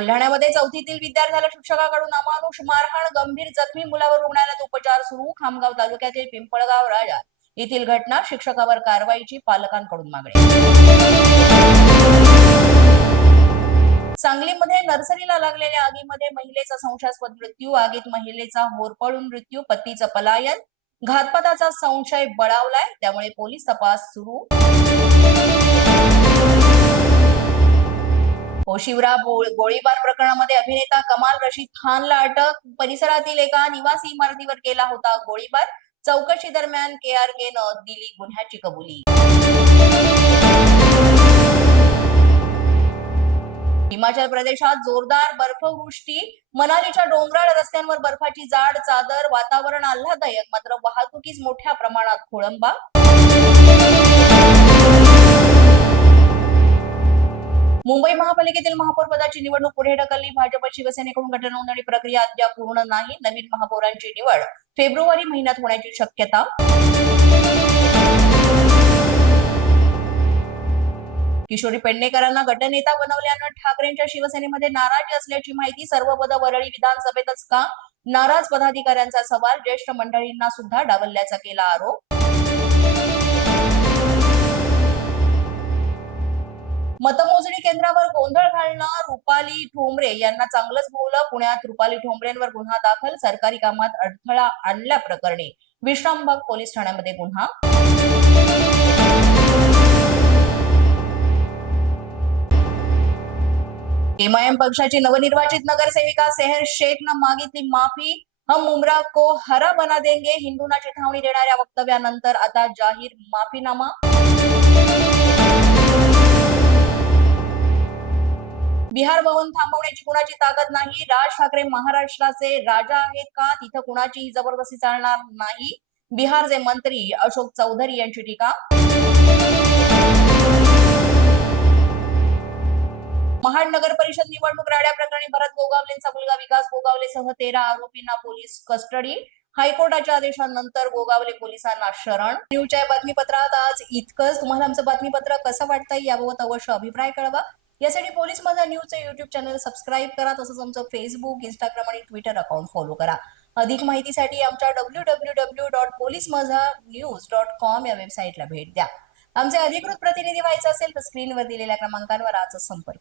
बुलढाण्यामध्ये चौथीतील विद्यार्थ्याला शिक्षकाकडून अमानुष मारहाण, गंभीर जखमी मुलावर रुग्णालयात उपचार सुरू. खामगाव तालुक्यातील पिंपळगाव राजा येथील घटना. शिक्षकावर कारवाईची पालकांकडून मागणी. सांगलीमध्ये नर्सरीला लागलेल्या आगीमध्ये महिलेचा संशयास्पद मृत्यू. आगीत महिलेचा होरपळून मृत्यू, पतीचं पलायन. घातपाताचा संशय बळावलाय, त्यामुळे पोलीस तपास सुरू. शिवरा गोळीबार प्रकरणामध्ये अभिनेता कमाल रशीद खानला अटक. परिसरातील एका निवासी इमारतीवर केला होता गोळीबार. चौकशी दरम्यान KRKनं दिली गुन्ह्याची कबुली. हिमाचल प्रदेशात जोरदार बर्फवृष्टी. मनालीच्या डोंगराळ रस्त्यांवर बर्फाची जाड चादर. वातावरण आल्हाददायक, मात्र वाहतुकीस मोठ्या प्रमाणात खोळंबा. मुंबई महापालिकेतील महापौर पदाची निवडणूक पुढे ढकलली. भाजप शिवसेनेकडून गटनोंदणी प्रक्रिया अद्याप पूर्ण नाही. नवीन महापौरांची निवड फेब्रुवारी महिन्यात होण्याची शक्यता. किशोरी पेडणेकरांना गटनेता बनवल्यानं ठाकरेंच्या शिवसेनेमध्ये नाराजी असल्याची माहिती. सर्व पद वरळी विधानसभेतच का? नाराज पदाधिकाऱ्यांचा सवाल. ज्येष्ठ मंडळींना सुद्धा डावलल्याचा केला आरोप. मतमोजणी केंद्रावर गोंधळ घालणं. रुपाली ठोंबरे यांना चांगलंच भोवलं. पुण्यात रुपाली ठोंबरेंवर गुन्हा दाखल. सरकारी कामात अडथळा आणल्याप्रकरणी विश्रामबाग पोलीस ठाण्यामध्ये गुन्हा. MIM पक्षाची नवनिर्वाचित नगरसेविका सेहर शेखनं मागितली माफी. हम उमरा को हरा बना देंगे. हिंदूंना चिथावणी देणाऱ्या वक्तव्यानंतर आता जाहीर माफीनामा. बिहार भवन थांबवण्याची कुणाची ताकद नाही. राज ठाकरे महाराष्ट्राचे राजा आहेत का? तिथं कुणाचीही जबरदस्ती चालणार नाही. बिहारचे मंत्री अशोक चौधरी यांची टीका. महाड नगर परिषद निवडणूक राड्या प्रकरणी भरत गोगावलेंचा मुलगा विकास गोगावलेसह 13 आरोपींना पोलीस कस्टडी. हायकोर्टाच्या आदेशानंतर गोगावले पोलिसांना शरण. न्यूजच्या बातमीपत्रात आज इतकंच. तुम्हाला आमचं बातमीपत्र कसं वाटतंय याबाबत अवश्य अभिप्राय कळवा. यासाठी पोलीस माझा न्यूजचं YouTube चॅनल सबस्क्राईब करा. तसंच आमचं फेसबुक, इंस्टाग्राम आणि ट्विटर अकाउंट फॉलो करा. अधिक माहितीसाठी आमच्या www.policemazhanews.com या वेबसाईटला भेट द्या. आमचे अधिकृत प्रतिनिधी व्हायचे असेल तर स्क्रीनवर दिलेल्या क्रमांकावर आजच संपर्क